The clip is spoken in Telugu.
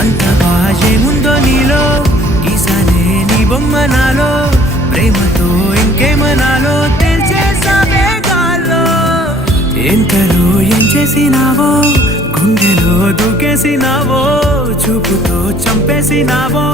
అంతగా ఏముందో నీలో ఈసానే నీ బొమ్మ నాలో ప్రేమతో ఇంకేమనాలో తెలిచేసావే గాల్లో ఎంతలో ఏం చేసినావో గుండెలో దూకేసినావో చూపుతో చంపేసినావో